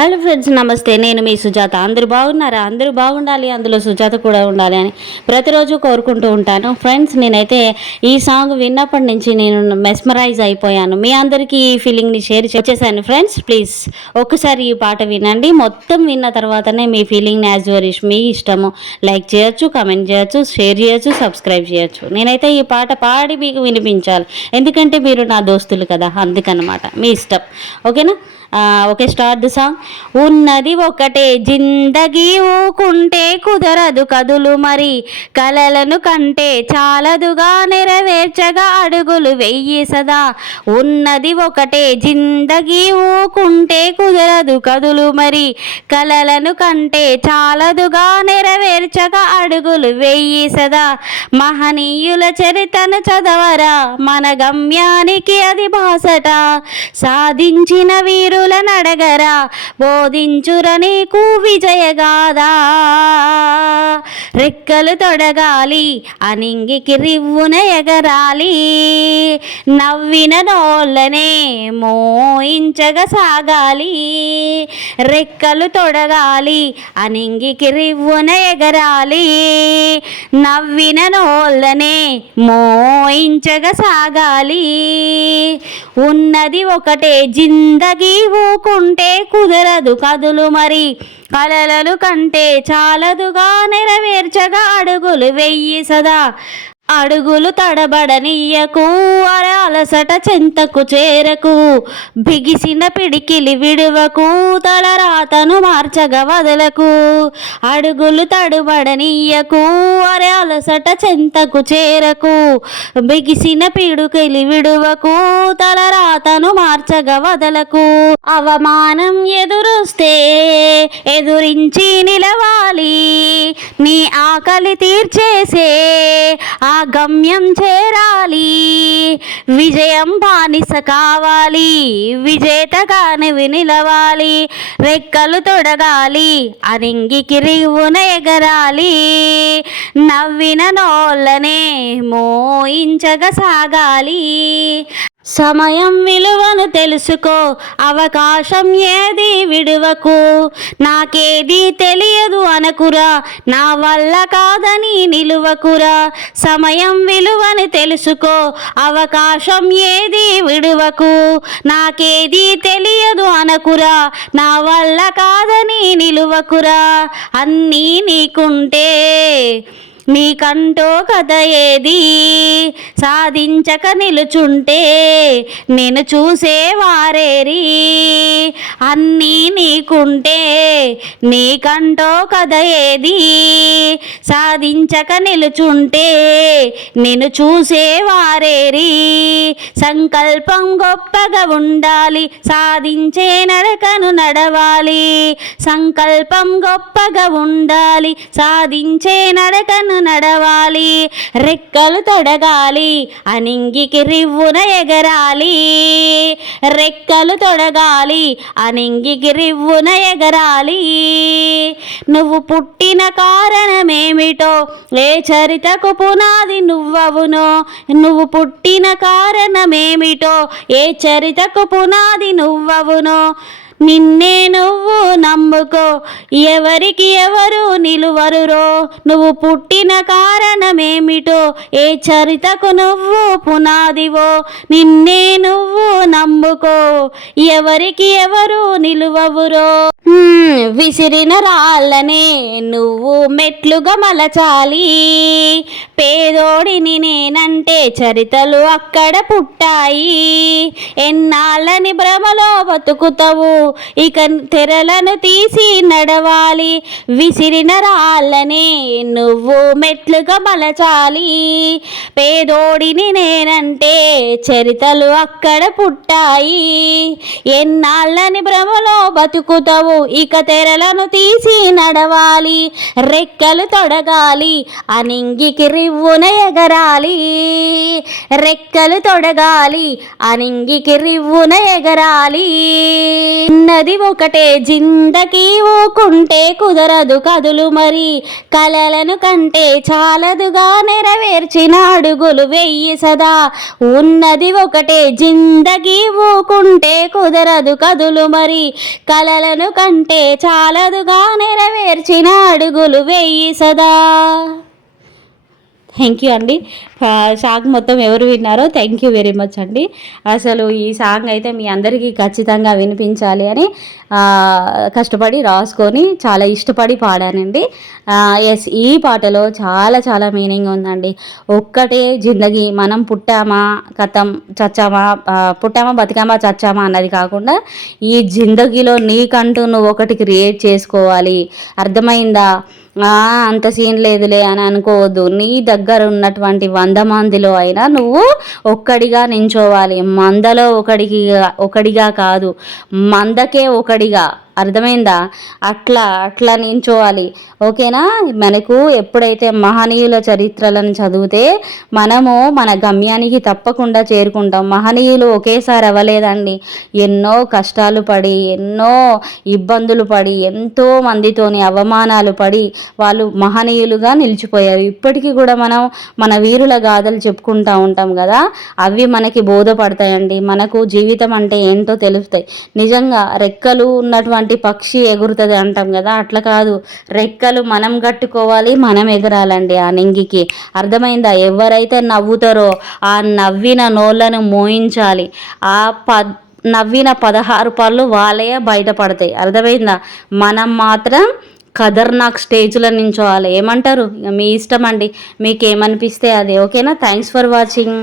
Hello friends, నమస్తే. నేను మీ సుజాత. అందరూ బాగున్నారా? అందరూ బాగుండాలి, అందులో సుజాత కూడా ఉండాలి అని ప్రతిరోజు కోరుకుంటూ ఉంటాను. ఫ్రెండ్స్, నేనైతే ఈ సాంగ్ విన్నప్పటి నుంచి నేను మెస్మరైజ్ అయిపోయాను. మీ అందరికీ ఈ ఫీలింగ్ని షేర్ చేశాను. ఫ్రెండ్స్, ప్లీజ్ ఒక్కసారి ఈ పాట వినండి. మొత్తం విన్న తర్వాతనే మీ ఫీలింగ్ని యాజ్ యువర్ ఇష్, మీ ఇష్టము. లైక్ చేయొచ్చు, కామెంట్ చేయొచ్చు, షేర్ చేయొచ్చు, సబ్స్క్రైబ్ చేయొచ్చు. నేనైతే ఈ పాట పాడి మీకు వినిపించాలి, ఎందుకంటే మీరు నా దోస్తులు కదా, అందుకనమాట. మీ ఇష్టం. ఓకేనా? Okay, start the song. ఉన్నది ఒకటే జిందగీ, ఊకుంటే కుదరదు కదులు మరి, కలలను కంటే చాలదుగా నెరవేర్చగా అడుగులు వెయ్యి సదా. ఉన్నది ఒకటే జిందగీ, ఊకుంటే కుదరదు కదులు మరి, కలలను కంటే చాలదుగా నెరవేర్చగా అడుగులు వెయ్యి సదా. మహనీయుల చరితను చదవరా, మన గమ్యానికి అది బాసట. సాధించిన వీరు నడగరా, బోధించుర నీకు విజయగాథ. రెక్కలు తొడగాలి, అనింగికి రివ్వున ఎగరాలి, నవ్విన నోళ్ళనే మోయించగా సాగాలి. రెక్కలు తొడగాలి, అనింగికి రివ్వున ఎగరాలి, నవ్విన నోళ్ళనే మోయించగా సాగాలి. ఉన్నది ఒకటే జిందగీ, ఊకుంటే కుదరదు కదులు మరి, కలలను కంటే చాలదుగా నెరవేర్చగా అడుగులు వెయ్యి సదా. అడుగులు తడబడనీయకు, అలసట చెంతకు చేరకు, బిగిసిన పిడికిలి విడువకు, తలరాతను మార్చగ వదలకు. అడుగులు తడబడనీయకు, అలసట చెంతకు చేరకు, బిగిసిన పిడికిలి విడువకు, తలరాతను మార్చగ వదలకు. అవమానం ఎదురొస్తే ఎదురించి నిలవాలి, నీ ఆకలి తీర్చేసే ఆ గమ్యం చేరాలి. విజయం బానిస కావాలి, విజేతగానే నిలవాలి. రెక్కలు తొడగాలి, అనింగికి రివ్వున ఎగరాలి, నవ్విన నోళ్ళనే మోయించగా సాగాలి. సమయం విలువను తెలుసుకో, అవకాశం ఏది విడువకు, నాకేది తెలియదు అనకురా, నా వల్ల కాదని నిలువకురా. సమయం విలువను తెలుసుకో, అవకాశం ఏది విడువకు, నాకేది తెలియదు అనకురా, నా వల్ల కాదని నిలువకురా. అన్నీ నీకుంటే నీకంటో కథ ఏది, సాధించక నిలుచుంటే నేను చూసేవారేరి. అన్నీ నీకుంటే నీకంటో కథ ఏది, సాధించక నిలుచుంటే నేను చూసేవారేరి. సంకల్పం గొప్పగా ఉండాలి, సాధించే నడకను నడవాలి. సంకల్పం గొప్పగా ఉండాలి, సాధించే నడకను నడవాలి. రెక్కలు తొడగాలి, అనింగికి రివ్వున ఎగరాలి. రెక్కలు తొడగాలి, అనింగికి రివ్వున ఎగరాలి. నువ్వు పుట్టిన కారణమేమిటో, ఏ చరితకు పునాది నువ్వవునో. నువ్వు పుట్టిన కారణమేమిటో, ఏ చరితకు పునాది నువ్వవునో. నిన్నే నువ్వు నమ్ముకో, ఎవరికి ఎవరు నిలువరురో. నువ్వు పుట్టిన కారణమేమిటో, ఏ చరితకు నువ్వు పునాదివో. నిన్నే నువ్వు నమ్ముకో, ఎవరికి ఎవరు నిలువవురో. విసిరిన రాళ్ళనే నువ్వు మెట్లుగా మలచాలి, పేదోడిని నేనంటే చరితలు అక్కడ పుట్టాయి. ఎన్నాళ్ళని భ్రమలో బతుకుతావు, ఇక తెరలను తీసి నడవాలి. విసిరిన రాళ్ళనే నువ్వు మెట్లుగా మలచాలి, పేదోడిని నేనంటే చరితలు అక్కడ పుట్టాయి. ఎన్నాళ్ళని భ్రమలో బతుకుతావు, ఇక తెరలను తీసి నడవాలి, రెక్కలు తొడగాలి, అనింగికి రివ్వున ఎగరాలి, రెక్కలు తొడగాలి, అనింగికి రివ్వున ఎగరాలి. ఉన్నది ఒకటే జిందగీ, ఊకుంటే కుదరదు కదులు మరి, కలలను కంటే చాలదుగా నెరవేర్చిన అడుగులు వెయ్యి సదా. ఉన్నది ఒకటే జిందగీ, ఊకుంటే కుదరదు కదులు మరి, కలలను కంటే చాలదుగా నెరవేర్చిన అడుగులు వెయ్యి సదా. థ్యాంక్ యూ అండి. సాంగ్ మొత్తం ఎవరు విన్నారో థ్యాంక్ యూ వెరీ మచ్ అండి. అసలు ఈ సాంగ్ అయితే మీ అందరికీ ఖచ్చితంగా వినిపించాలి అని కష్టపడి రాసుకొని చాలా ఇష్టపడి పాడానండి. ఎస్, ఈ పాటలో చాలా చాలా మీనింగ్ ఉందండి. ఒక్కటే జిందగీ, మనం పుట్టామా కథం చచ్చామా, పుట్టామా బతికామా చచ్చామా అన్నది కాకుండా ఈ జిందగీలో నీకంటూ నువ్వు ఒకటి క్రియేట్ చేసుకోవాలి. అర్థమైందా? అంత సీన్ లేదులే అని అనుకోవద్దు. నీ దగ్గర ఉన్నటువంటి 100 మందిలో అయినా నువ్వు ఒక్కడిగా నించోవాలి. మందలో ఒకడిగా కాదు, మందకే ఒకడిగా. అర్థమైందా? అట్లా నించోవాలి. ఓకేనా? మనకు ఎప్పుడైతే మహనీయుల చరిత్రలను చదివితే మనము మన గమ్యానికి తప్పకుండా చేరుకుంటాం. మహనీయులు ఒకేసారి అవ్వలేదండి. ఎన్నో కష్టాలు పడి, ఎన్నో ఇబ్బందులు పడి, ఎంతో మందితోని అవమానాలు పడి వాళ్ళు మహనీయులుగా నిలిచిపోయారు. ఇప్పటికీ కూడా మనం మన వీరుల గాథలు చెప్పుకుంటూ ఉంటాం కదా, అవి మనకి బోధపడతాయండి. మనకు జీవితం అంటే ఏంటో తెలుస్తాయి. నిజంగా రెక్కలు ఉన్నటువంటి పక్షి ఎగురుతుంది అంటాం కదా, అట్లా కాదు, రెక్కలు మనం కట్టుకోవాలి, మనం ఎగరాలండి ఆ నింగికి. అర్థమైందా? ఎవరైతే నవ్వుతారో ఆ నవ్విన నోళ్ళను మోయించాలి. ఆ నవ్విన 16 పళ్ళు వాళ్ళే బయటపడతాయి. అర్థమైందా? మనం మాత్రం ఖతర్నాక్ స్టేజ్లో నించోవాలి. ఏమంటారు? మీ ఇష్టం అండి, మీకు ఏమనిపిస్తే అది. ఓకేనా? Thanks for watching.